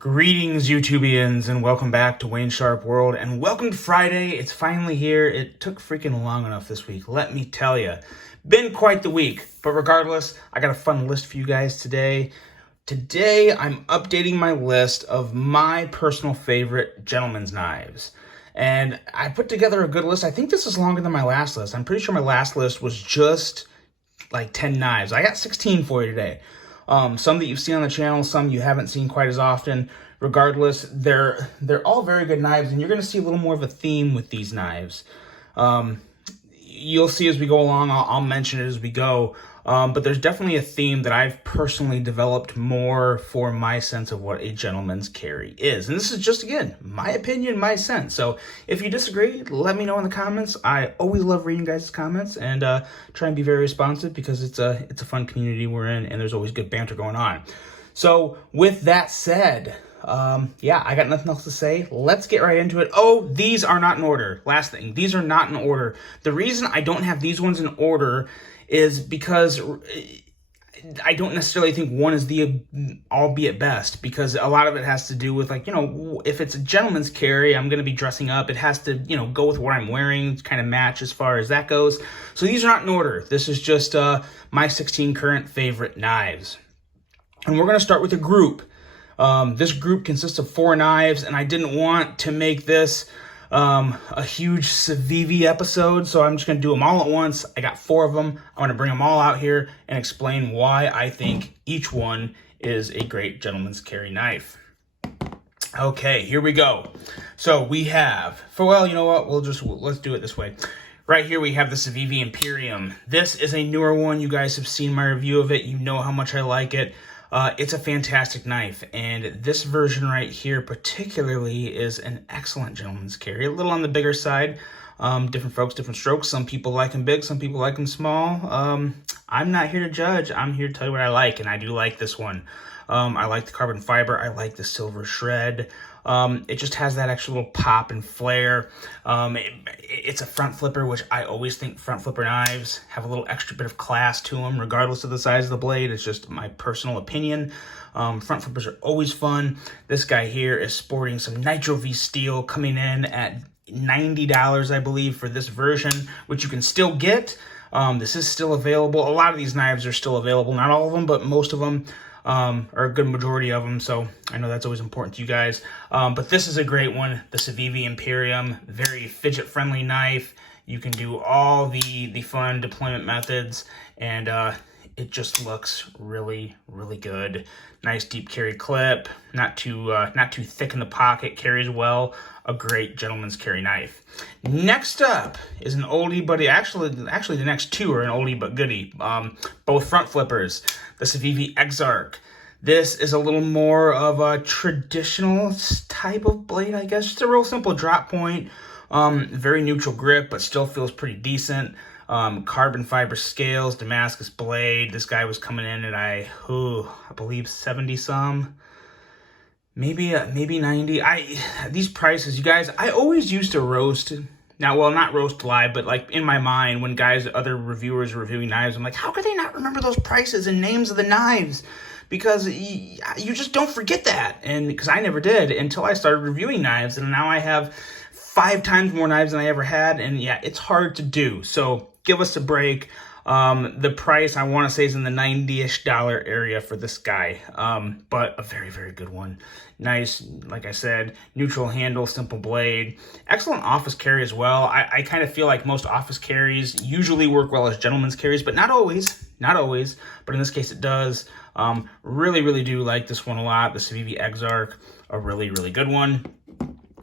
Greetings, YouTubians, and welcome back to Wayne Sharp World, and welcome to Friday. It's finally here. It took freaking long enough this week, let me tell you. Been quite the week, but regardless, I got a fun list for you guys today. Today, I'm updating my list of my personal favorite gentleman's knives. And I put together a good list. I think this is longer than my last list. I'm pretty sure my last list was just like 10 knives. I got 16 for you today. Some that you've seen on the channel, some you haven't seen quite as often. Regardless, they're all very good knives, and you're going to see a little more of a theme with these knives. You'll see as we go along. I'll mention it as we go. But there's definitely a theme that I've personally developed more for my sense of what a gentleman's carry is. And this is just, again, my opinion, my sense. So if you disagree, let me know in the comments. I always love reading guys' comments and try and be very responsive because it's a fun community we're in and there's always good banter going on. So with that said, yeah, I got nothing else to say. Let's get right into it. Oh, these are not in order. Last thing, these are not in order. The reason I don't have these ones in order is because I don't necessarily think one is the albeit best, because a lot of it has to do with, like, you know, if it's a gentleman's carry, I'm going to be dressing up. It has to, you know, go with what I'm wearing, kind of match as far as that goes. So these are not in order. This is just my 16 current favorite knives. And we're going to start with a group. This group consists of 4 knives, and I didn't want to make this a huge Civivi episode, so I'm just going to do them all at once. I got 4 of them. I want to bring them all out here and explain why I think each one is a great gentleman's carry knife. Okay, here we go. So we have, well, you know what? Let's do it this way. Right here we have the Civivi Imperium. This is a newer one. You guys have seen my review of it. You know how much I like it. It's a fantastic knife, and this version right here particularly is an excellent gentleman's carry. A little on the bigger side. Different folks, different strokes. Some people like them big, some people like them small. I'm not here to judge. I'm here to tell you what I like, and I do like this one. I like the carbon fiber. I like the silver shred. It just has that extra little pop and flare. It's a front flipper, which I always think front flipper knives have a little extra bit of class to them, regardless of the size of the blade. It's just my personal opinion. Front flippers are always fun. This guy here is sporting some Nitro V steel, coming in at $90, I believe, for this version, which you can still get. This is still available. A lot of these knives are still available. Not all of them, but most of them. Or a good majority of them, so I know that's always important to you guys. But this is a great one, the Civivi Imperium, very fidget-friendly knife. You can do all the fun deployment methods, and it just looks really, really good. Nice deep carry clip, not too thick in the pocket, carries well. A great gentleman's carry knife. Next up is an oldie, but actually the next 2 are an oldie but goodie. Both front flippers. The Civivi Exarch. This is a little more of a traditional type of blade, I guess. Just a real simple drop point. Very neutral grip, but still feels pretty decent. Carbon fiber scales, Damascus blade. This guy was coming in at, I believe 70 some. Maybe 90. These prices, you guys, I always used to roast. Now, well, not roast live, but like in my mind, when other reviewers are reviewing knives, I'm like, how could they not remember those prices and names of the knives? Because you just don't forget that. And because I never did until I started reviewing knives, and now I have 5 times more knives than I ever had. And yeah, it's hard to do. So give us a break. The price, I want to say, is in the $90-ish area for this guy, but a very, very good one. Nice, like I said, neutral handle, simple blade. Excellent office carry as well. I kind of feel like most office carries usually work well as gentleman's carries, but not always, but in this case it does. Really, really do like this one a lot. The Civivi Exarch, a really, really good one.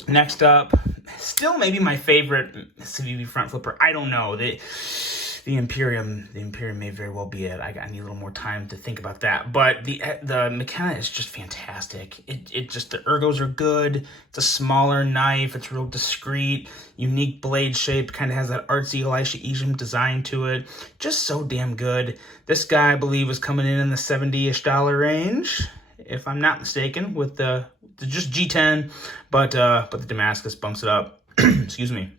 Next up, still maybe my favorite Civivi front flipper. I don't know. The Imperium may very well be it. I need a little more time to think about that. But the McKenna is just fantastic. It just, the ergos are good. It's a smaller knife. It's real discreet, unique blade shape. Kind of has that artsy Elisha Easham design to it. Just so damn good. This guy, I believe, was coming in the $70-ish range, if I'm not mistaken, with the just G10, but the Damascus bumps it up. Excuse me.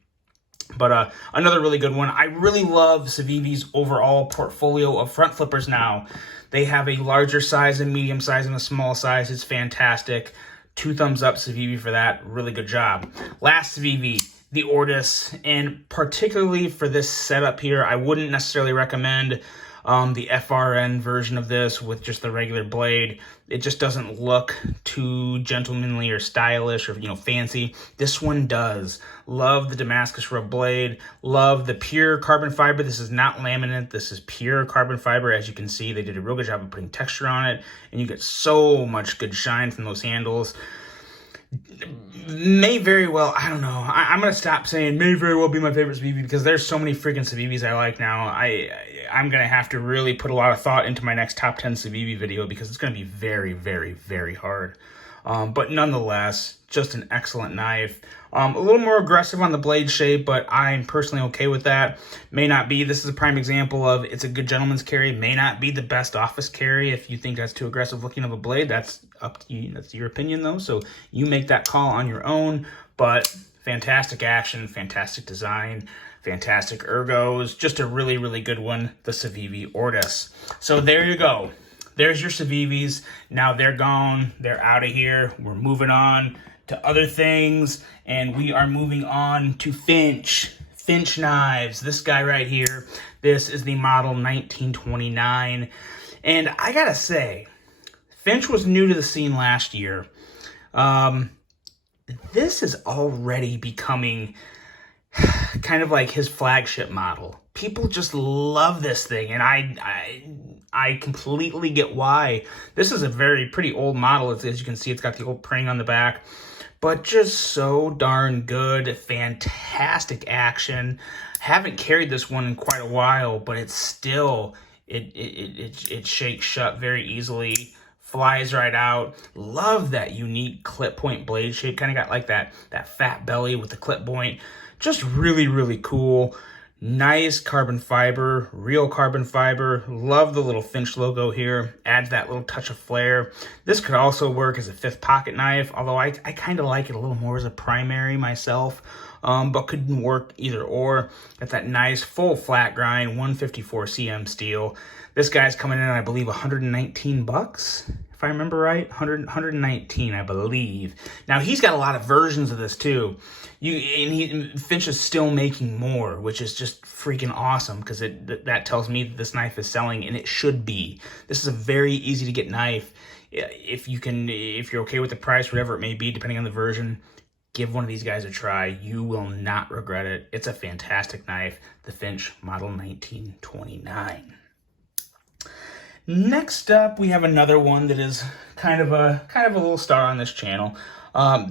But another really good one. I really love Civivi's overall portfolio of front flippers now. They have a larger size, a medium size, and a small size. It's fantastic. 2 thumbs up, Civivi, for that. Really good job. Last Civivi, the Ortis, and particularly for this setup here, I wouldn't necessarily recommend the FRN version of this with just the regular blade. It just doesn't look too gentlemanly or stylish or, fancy. This one does. Love the Damascus rub blade. Love the pure carbon fiber. This is not laminate. This is pure carbon fiber. As you can see, they did a real good job of putting texture on it, and you get so much good shine from those handles. May very well, I don't know. I'm going to stop saying may very well be my favorite Civivi because there's so many freaking Civivis I like now. I'm going to have to really put a lot of thought into my next top 10 Civivi video because it's going to be very, very, very hard. But nonetheless, just an excellent knife. A little more aggressive on the blade shape, but I'm personally okay with that. May not be. This is a prime example of it's a good gentleman's carry. May not be the best office carry. If you think that's too aggressive looking of a blade, that's up to you. That's your opinion, though. So you make that call on your own. But fantastic action, fantastic design, fantastic ergos. Just a really, really good one, the Civivi Ortis. So there you go. There's your Civivis. Now they're gone. They're out of here. We're moving on to other things, and we are moving on to Finch. Finch knives. This guy right here. This is the model 1929. And I gotta say, Finch was new to the scene last year. This is already becoming kind of like his flagship model. People just love this thing, and I completely get why. This is a pretty old model. As you can see, it's got the old printing on the back, but just so darn good. Fantastic action. Haven't carried this one in quite a while, but it's still, it shakes shut very easily. Flies right out. Love that unique clip point blade shape. Kind of got like that fat belly with the clip point. Just really, really cool. Nice carbon fiber, real carbon fiber. Love the little Finch logo here. Adds that little touch of flair. This could also work as a 5th pocket knife, although I kind of like it a little more as a primary myself. But could work either or. Got that nice full flat grind, 154 cm steel. This guy's coming in, I believe, 119 bucks. If I remember right, 119, I believe. Now, he's got a lot of versions of this, too. Finch is still making more, which is just freaking awesome, because that tells me that this knife is selling, and it should be. This is a very easy-to-get knife. If you're okay with the price, whatever it may be, depending on the version, give one of these guys a try. You will not regret it. It's a fantastic knife, the Finch Model 1929. Next up, we have another one that is kind of a little star on this channel.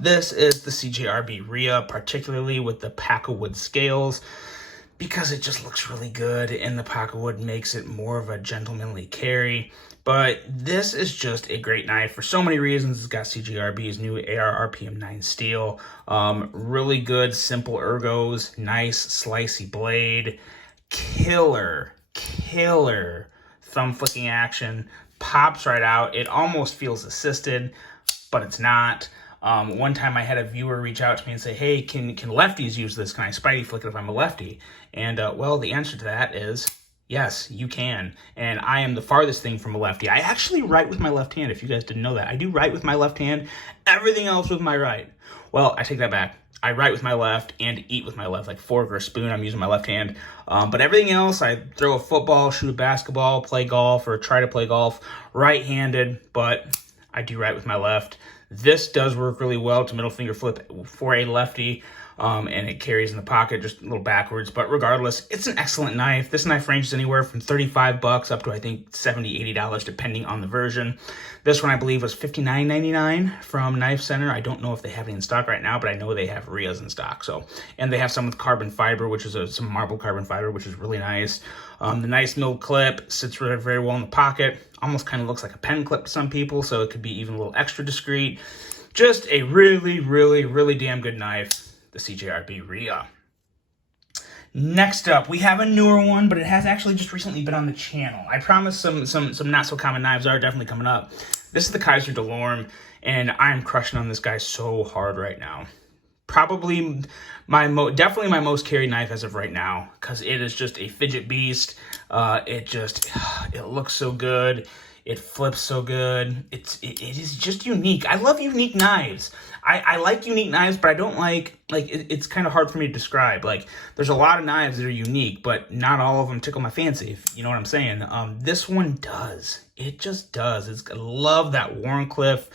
This is the CJRB Rhea, particularly with the Packwood scales, because it just looks really good, and the Packwood makes it more of a gentlemanly carry. But this is just a great knife for so many reasons. It's got CJRB's new AR RPM 9 steel, really good, simple ergos, nice slicey blade, killer thumb flicking action, pops right out. It almost feels assisted, but it's not. One time I had a viewer reach out to me and say, hey, can lefties use this? Can I spidey flick it if I'm a lefty? And well, the answer to that is yes, you can. And I am the farthest thing from a lefty. I actually write with my left hand, if you guys didn't know that. I do write with my left hand, everything else with my right. Well, I take that back. I write with my left and eat with my left, like fork or a spoon. I'm using my left hand. But everything else, I throw a football, shoot a basketball, play golf, or try to play golf right-handed, but I do write with my left. This does work really well. It's a middle finger flip for a lefty, and it carries in the pocket just a little backwards. But regardless, it's an excellent knife. This knife ranges anywhere from 35 bucks up to, I think, $70, $80, depending on the version. This one, I believe, was $59.99 from Knife Center. I don't know if they have any in stock right now, but I know they have Rheas in stock. And they have some with carbon fiber, which is some marble carbon fiber, which is really nice. The nice milled clip sits very well in the pocket. Almost kind of looks like a pen clip to some people, so it could be even a little extra discreet. Just a really, really, really damn good knife, the CJRB Rhea. Next up, we have a newer one, but it has actually just recently been on the channel. I promise some not so common knives are definitely coming up. This is the Kizer Delorme, and I'm crushing on this guy so hard right now. Probably definitely my most carried knife as of right now, because it is just a fidget beast. It looks so good. It flips so good. It is just unique. I love unique knives. I like unique knives, but I don't like it's kind of hard for me to describe. Like, there's a lot of knives that are unique, but not all of them tickle my fancy, if you know what I'm saying. This one does. It just does. I love that Wharncliffe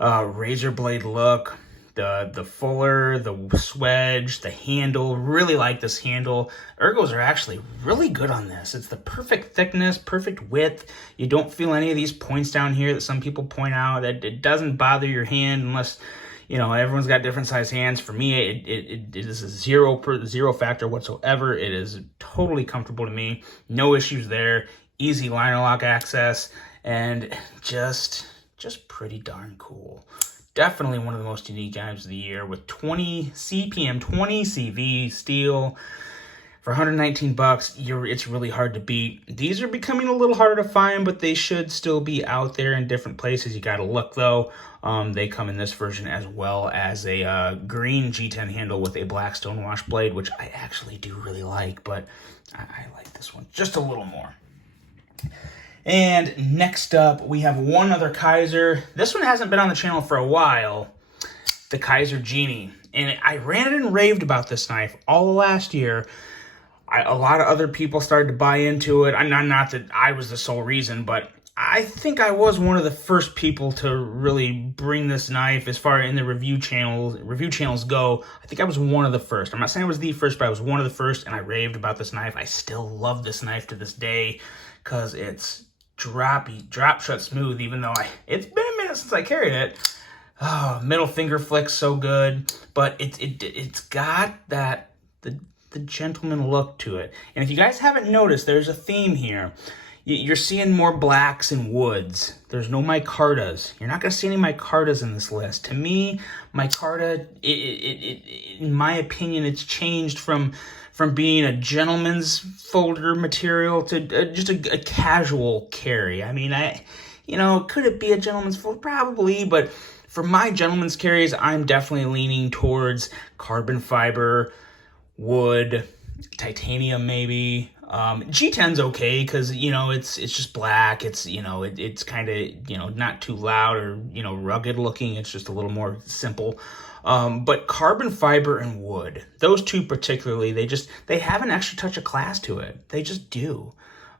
razor blade look. The fuller, the swedge, the handle. Really like this handle. Ergos are actually really good on this. It's the perfect thickness, perfect width. You don't feel any of these points down here that some people point out. That it doesn't bother your hand unless, you know, everyone's got different size hands. For me, it is a zero factor whatsoever. It is totally comfortable to me. No issues there. Easy liner lock access, and just pretty darn cool. Definitely one of the most unique knives of the year, with 20 CPM, 20 CV steel for 119 bucks. It's really hard to beat. These are becoming a little harder to find, but they should still be out there in different places. You got to look though. They come in this version as well as a green G10 handle with a black stonewash blade, which I actually do really like, but I like this one just a little more. And next up, we have one other Kizer. This one hasn't been on the channel for a while, the Kizer Genie. And I ranted and raved about this knife all last year. A lot of other people started to buy into it. Not that I was the sole reason, but I think I was one of the first people to really bring this knife as far in the review channels go. I think I was one of the first. I'm not saying I was the first, but I was one of the first, and I raved about this knife. I still love this knife to this day because it's drop shut smooth, even though it's been a minute since I carried it. Oh, middle finger flick so good, but it's got that the gentleman look to it. And if you guys haven't noticed, there's a theme here. You're seeing more blacks and woods. There's no micartas. You're not going to see any micartas in this list. To me, micarta, in my opinion, it's changed from being a gentleman's folder material to just a casual carry. I mean, could it be a gentleman's folder? Probably, but for my gentleman's carries, I'm definitely leaning towards carbon fiber, wood, titanium maybe. G10's okay because, it's just black. It's, it's kind of, not too loud or, rugged looking. It's just a little more simple. But carbon fiber and wood, those two particularly, they have an extra touch of class to it. They just do.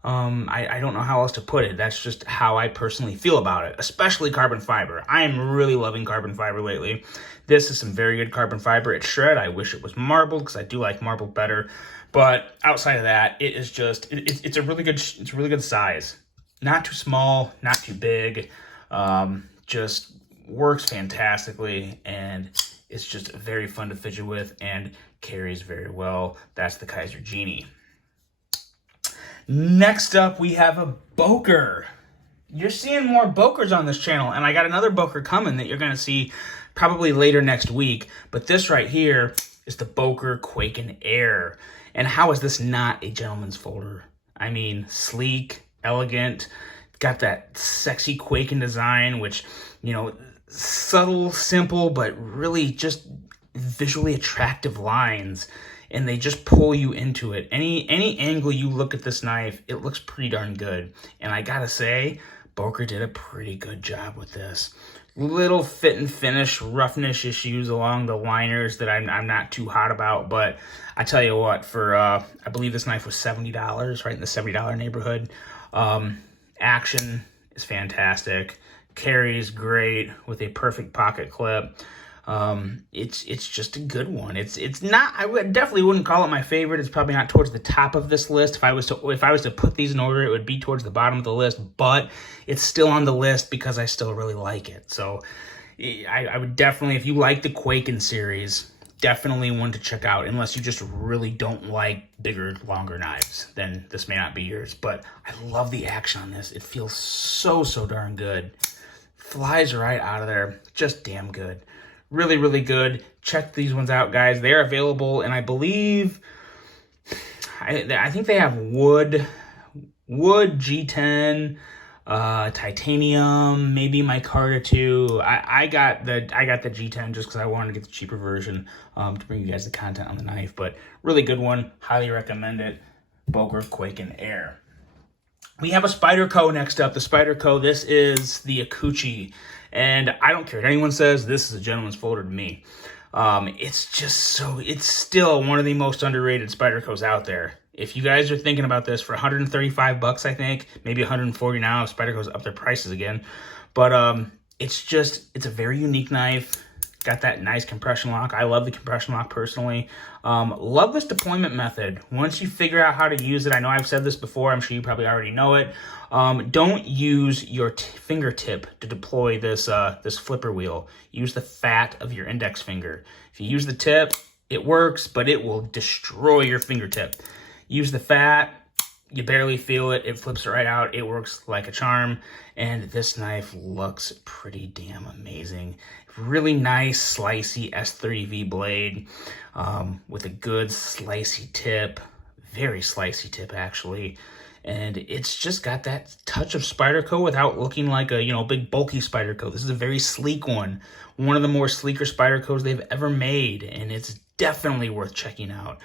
I don't know how else to put it. That's just how I personally feel about it, especially carbon fiber. I am really loving carbon fiber lately. This is some very good carbon fiber. It's shred. I wish it was marbled because I do like marbled better. But outside of that, it is just, it's a really good size. Not too small, not too big. Just works fantastically, and it's just very fun to fidget with and carries very well. That's the Kizer Genie. Next up, we have a Boker. You're seeing more Bokers on this channel, and I got another Boker coming that you're going to see probably later next week. But this right here is the Boker Quake Air. And how is this not a gentleman's folder? I mean, sleek, elegant, got that sexy Quaking design, which, subtle, simple, but really just visually attractive lines, and they just pull you into it. Any angle you look at this knife, it looks pretty darn good. And I gotta say, Boker did a pretty good job with this. Little fit and finish roughness issues along the liners that I'm not too hot about, but I tell you what, for I believe this knife was $70, right in the $70 neighborhood. Action is fantastic. Carries great with a perfect pocket clip. It's just a good one. It's not, definitely wouldn't call it my favorite. It's probably not towards the top of this list. If I was to put these in order, it would be towards the bottom of the list, but it's still on the list because I still really like it. So I would definitely, if you like the Quaken series, definitely one to check out, unless you just really don't like bigger, longer knives, then this may not be yours. But I love the action on this. It feels so darn good. Flies right out of there. Just damn good. Really, really good. Check these ones out, guys. They're available, and I believe, I think they have wood G10, titanium, maybe micarta too. I got the G10 just because I wanted to get the cheaper version to bring you guys the content on the knife. But really good one. Highly recommend it. Boker Quake Air. We have a Spyderco next up. The Spyderco, this is the Koakuchi. And I don't care what anyone says, this is a gentleman's folder to me. It's just so, it's still one of the most underrated Spydercos out there. If you guys are thinking about this, for 135 bucks, I think, maybe 140 now if Spyderco's up their prices again. But it's a very unique knife. Got that nice compression lock. I love the compression lock personally. Love this deployment method. Once you figure out how to use it, I know I've said this before, I'm sure you probably already know it. Don't use your fingertip to deploy this this flipper wheel. Use the fat of your index finger. If you use the tip, it works, but it will destroy your fingertip. Use the fat, you barely feel it, it flips right out, it works like a charm, and this knife looks pretty damn amazing. Really nice, slicey S30V blade with a good slicey tip, very slicey tip actually, and it's just got that touch of Spyderco without looking like a big bulky Spyderco. This is a very sleek one of the more sleeker Spydercos they've ever made, and it's definitely worth checking out.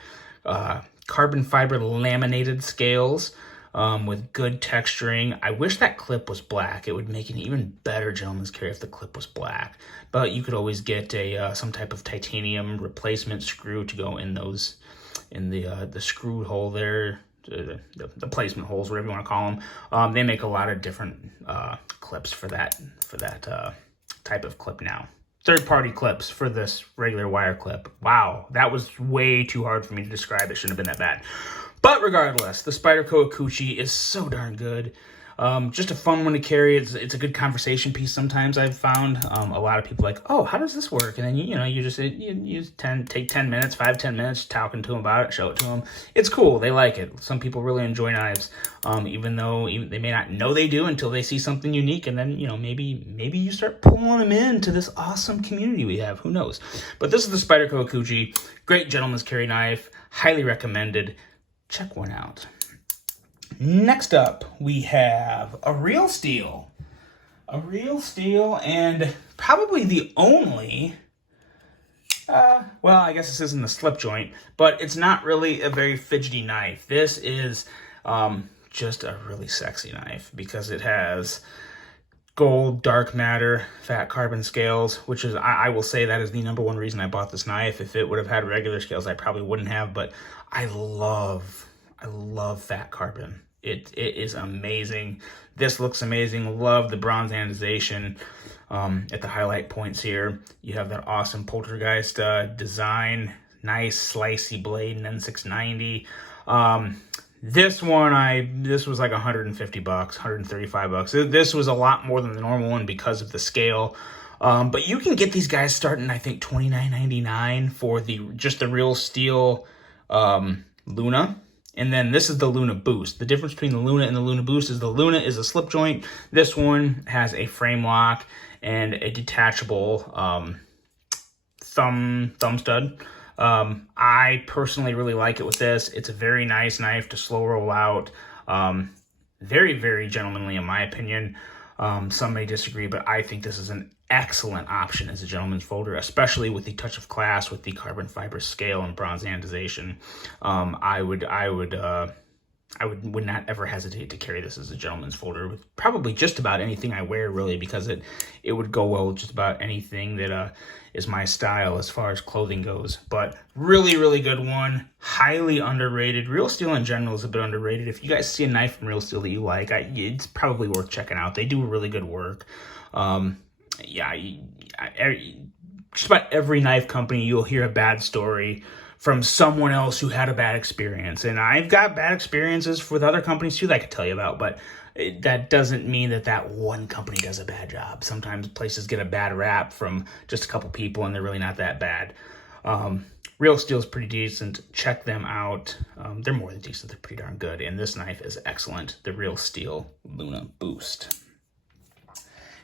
Carbon fiber laminated scales with good texturing. I wish that clip was black. It would make an even better gentleman's carry if the clip was black. But you could always get some type of titanium replacement screw to go in the screw hole there, the placement holes, whatever you want to call them. They make a lot of different clips for that type of clip now. Third-party clips for this regular wire clip. Wow, that was way too hard for me to describe. It shouldn't have been that bad. But regardless, the Spyderco Koakuchi is so darn good. Just a fun one to carry. It's a good conversation piece sometimes I've found. A lot of people are like, oh, how does this work? And then, you take 10 minutes, 5-10 minutes talking to them about it, show it to them. It's cool. They like it. Some people really enjoy knives, even though they may not know they do until they see something unique. And then, maybe you start pulling them into this awesome community we have. Who knows? But this is the Spyderco Koakuchi. Great gentleman's carry knife. Highly recommended. Check one out. Next up, we have a real steel. A real steel, and probably the only, well, I guess this isn't a slip joint, but it's not really a very fidgety knife. This is just a really sexy knife because it has gold, dark matter, fat carbon scales, which is, I will say that is the #1 reason I bought this knife. If it would have had regular scales, I probably wouldn't have, but I love fat carbon. It is amazing. This looks amazing. Love the bronze anodization at the highlight points here. You have that awesome poltergeist design, nice slicey blade, and N690. This was like 150 bucks, 135 bucks. This was a lot more than the normal one because of the scale. But you can get these guys starting, I think, $29.99 for just the real steel Luna. And then this is the Luna Boost. The difference between the Luna and the Luna Boost is the Luna is a slip joint. This one has a frame lock and a detachable thumb stud. I personally really like it with this. It's a very nice knife to slow roll out. Very, very gentlemanly in my opinion. Some may disagree, but I think this is an excellent option as a gentleman's folder, especially with the touch of class, with the carbon fiber scale and bronze anodization. I would not ever hesitate to carry this as a gentleman's folder with probably just about anything I wear, really, because it would go well with just about anything that is my style as far as clothing goes. But really, really good one. Highly underrated. Real Steel in general is a bit underrated. If you guys see a knife from Real Steel that you like, it's probably worth checking out. They do really good work. Just about every knife company, you'll hear a bad story from someone else who had a bad experience. And I've got bad experiences with other companies too that I could tell you about, but that doesn't mean that one company does a bad job. Sometimes places get a bad rap from just a couple people and they're really not that bad. Real Steel's pretty decent. Check them out. They're more than decent. They're pretty darn good. And this knife is excellent. The Real Steel Luna Boost.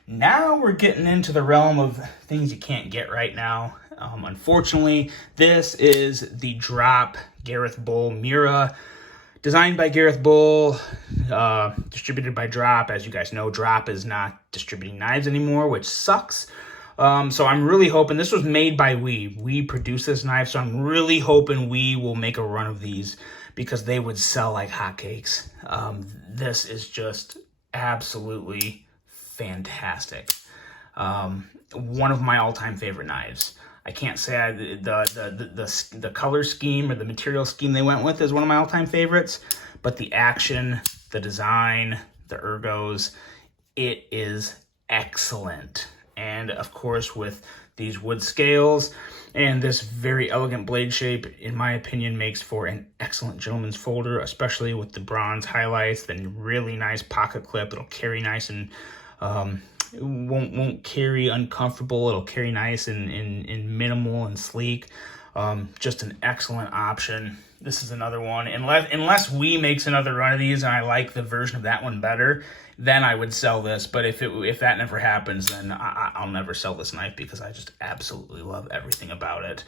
Now we're getting into the realm of things you can't get right now. Unfortunately, this is the Drop Gareth Bull Mira, designed by Gareth Bull, distributed by Drop. As you guys know, Drop is not distributing knives anymore, which sucks. So I'm really hoping, this was made by We produced this knife, so I'm really hoping We will make a run of these because they would sell like hotcakes. This is just absolutely fantastic. One of my all-time favorite knives. I can't say the color scheme or the material scheme they went with is one of my all-time favorites, but the action, the design, the ergos, it is excellent. And of course, with these wood scales and this very elegant blade shape, in my opinion, makes for an excellent gentleman's folder, especially with the bronze highlights, then really nice pocket clip. It'll carry nice and it won't carry uncomfortable. It'll carry nice and minimal and sleek. Just an excellent option. This is another one. Unless we makes another run of these and I like the version of that one better, then I would sell this. But if that never happens, then I'll never sell this knife because I just absolutely love everything about it.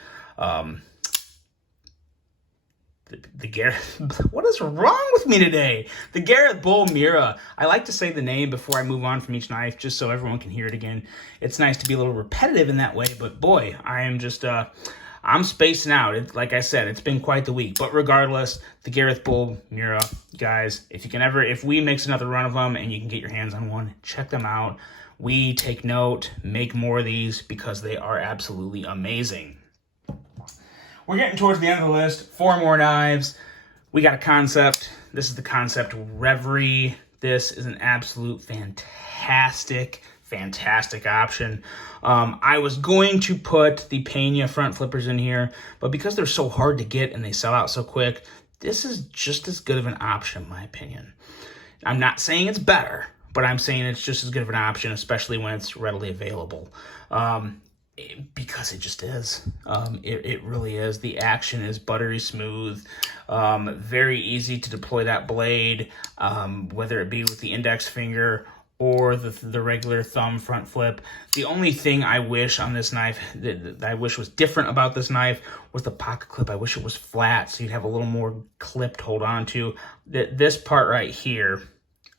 The Gareth, what is wrong with me today? The Gareth Bull Mira. I like to say the name before I move on from each knife, just so everyone can hear it again. It's nice to be a little repetitive in that way, but boy, I am just, I'm spacing out. Like I said, it's been quite the week. But regardless, the Gareth Bull Mira, guys, if we makes another run of them and you can get your hands on one, check them out. We take note, make more of these because they are absolutely amazing. We're getting towards the end of the list. 4 more knives. We got a concept. This is the concept Reverie. This is an absolute fantastic option. I was going to put the Pena front flippers in here, but because they're so hard to get and they sell out so quick, this is just as good of an option, in my opinion. I'm not saying it's better, but I'm saying it's just as good of an option, especially when it's readily available. Because it just is. It really is. The action is buttery smooth, very easy to deploy that blade, whether it be with the index finger or the regular thumb front flip. The only thing I wish on this knife, that I wish was different about this knife, was the pocket clip. I wish it was flat so you'd have a little more clip to hold on to. This part right here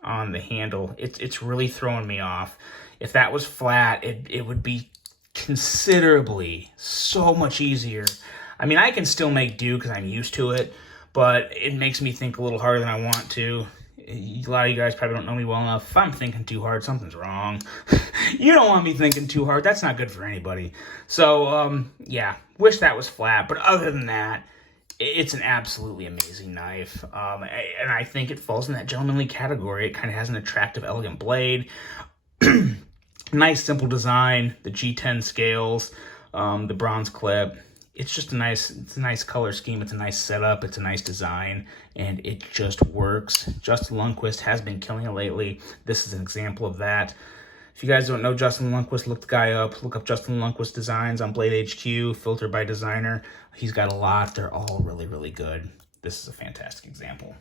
on the handle, it's really throwing me off. If that was flat, it would be considerably so much easier. I mean, I can still make do because I'm used to it, but it makes me think a little harder than I want to. A lot of you guys probably don't know me well enough. If I'm thinking too hard, something's wrong. You don't want me thinking too hard. That's not good for anybody. So, yeah, wish that was flat. But other than that, it's an absolutely amazing knife. And I think it falls in that gentlemanly category. It kind of has an attractive, elegant blade. Nice, simple design, the G10 scales, the bronze clip. It's just a nice color scheme. It's a nice setup. It's a nice design, and it just works. Justin Lundquist has been killing it lately. This is an example of that. If you guys don't know Justin Lundquist, look the guy up. Look up Justin Lundquist Designs on Blade HQ, Filter by Designer. He's got a lot. They're all really, really good. This is a fantastic example.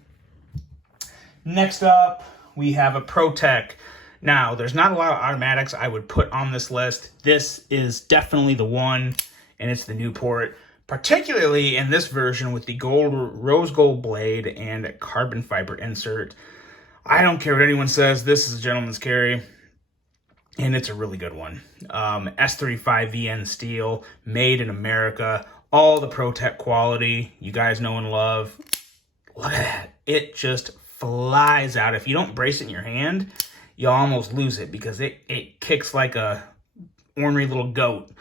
Next up, we have a Protec. Now, there's not a lot of automatics I would put on this list. This is definitely the one, and it's the Newport, particularly in this version with the rose gold blade and carbon fiber insert. I don't care what anyone says. This is a gentleman's carry, and it's a really good one. S35 VN steel, made in America, all the Protec quality you guys know and love. Look at that. It just flies out. If you don't brace it in your hand, you'll almost lose it because it kicks like a ornery little goat.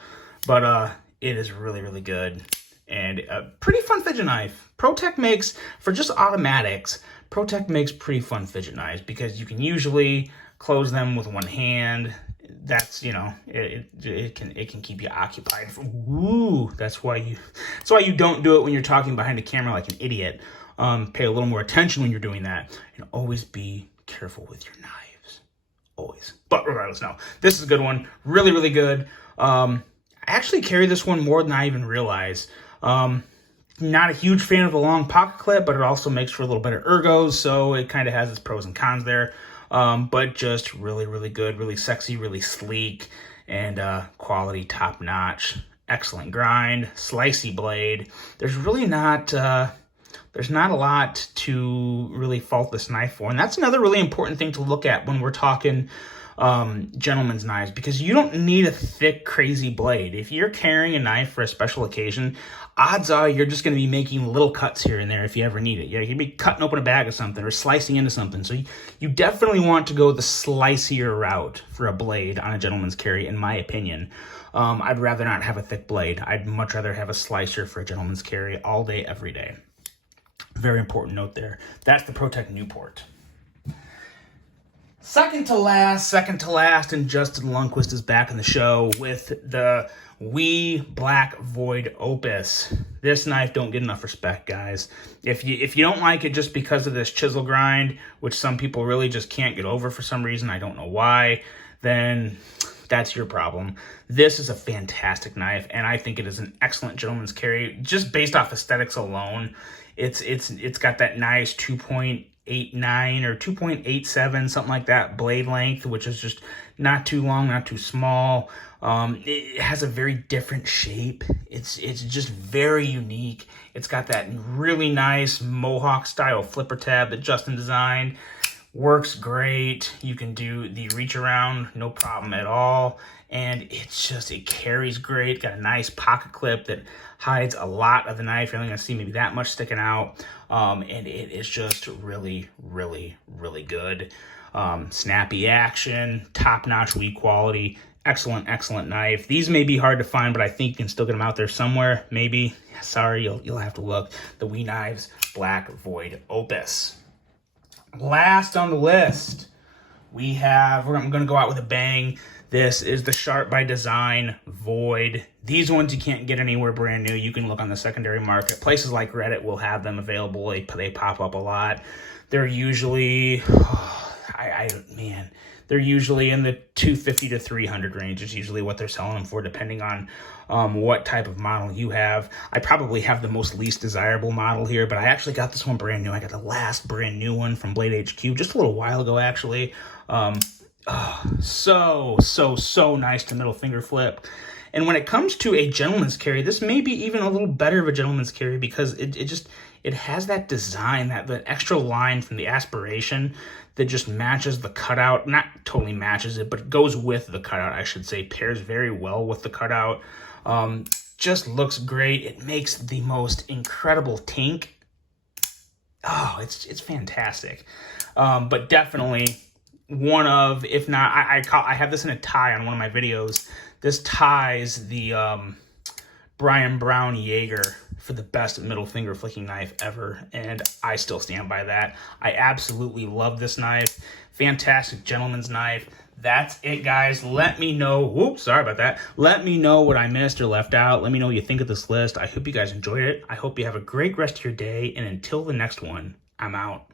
But it is really, really good. And a pretty fun fidget knife. Protec makes, for just automatics, Protec makes pretty fun fidget knives because you can usually close them with one hand. That's, you know, it can keep you occupied. Ooh, that's why you don't do it when you're talking behind a camera like an idiot. Pay a little more attention when you're doing that, and always be careful with your knives. Always. But regardless, no. This is a good one. Really, really good. I actually carry this one more than I even realize. Not a huge fan of the long pocket clip, but it also makes for a little better ergos, so it kind of has its pros and cons there. But just really, really good, really sexy, really sleek, and quality top-notch. Excellent grind, slicey blade. There's really not... There's not a lot to really fault this knife for. And that's another really important thing to look at when we're talking gentleman's knives, because you don't need a thick, crazy blade. If you're carrying a knife for a special occasion, odds are you're just going to be making little cuts here and there if you ever need it. You'd be cutting open a bag of something or slicing into something. So you definitely want to go the slicier route for a blade on a gentleman's carry, in my opinion. I'd rather not have a thick blade. I'd much rather have a slicer for a gentleman's carry all day, every day. Very important note there. That's the Protec Newport. Second to last, and Justin Lundquist is back in the show with the Wee Black Void Opus. This knife don't get enough respect, guys. If you don't like it just because of this chisel grind, which some people really just can't get over for some reason, I don't know why, then that's your problem. This is a fantastic knife, and I think it is an excellent gentleman's carry, just based off aesthetics alone. It's got that nice 2.89 or 2.87, something like that, blade length, which is just not too long, not too small. It has a very different shape. It's just very unique. It's got that really nice Mohawk style flipper tab that Justin designed. Works great. You can do the reach around, no problem at all. And it carries great. Got a nice pocket clip that hides a lot of the knife. You're only gonna see maybe that much sticking out. And it is just really, really, really good. Snappy action, top-notch weed quality, excellent knife. These may be hard to find, but I think you can still get them out there somewhere, maybe. Sorry, you'll have to look. The Wee Knives Black Void Opus. Last on the list, I'm going to go out with a bang. This is the Sharp by Design Void. These ones you can't get anywhere brand new. You can look on the secondary market. Places like Reddit will have them available. They pop up a lot. They're usually, they're usually in the $250 to $300 range. Is usually what they're selling them for, depending on what type of model you have. I probably have the most least desirable model here, but I actually got this one brand new. I got the last brand new one from Blade HQ just a little while ago, actually. So nice to middle finger flip. And when it comes to a gentleman's carry, this may be even a little better of a gentleman's carry, because it has that design, that extra line from the aspiration that just matches the cutout. Not totally matches it, but goes with the cutout, I should say. Pairs very well with the cutout. Just looks great. It makes the most incredible tink. Oh, it's fantastic. But definitely one of, if not, I have this in a tie on one of my videos. This ties the Brian Brown Jaeger for the best middle finger flicking knife ever, and I still stand by that. I absolutely love this knife. Fantastic gentleman's knife. That's it, guys. Let me know. Whoops, sorry about that. Let me know what I missed or left out. Let me know what you think of this list. I hope you guys enjoyed it. I hope you have a great rest of your day, and until the next one, I'm out.